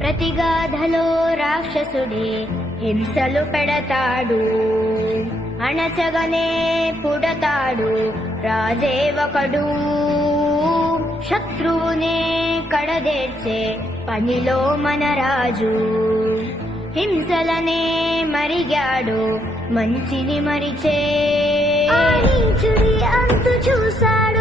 ప్రతిగాధలో రాక్షసుడే హింసలు పెడతాడు, అణచగనే పుడతాడు రాజే ఒకడు. శత్రువునే కడదేర్చే పనిలో మన రాజు, హింసలనే మరిగాడు మంచిని మరిచే. ఆ నీచుడి అంతు చూశాడు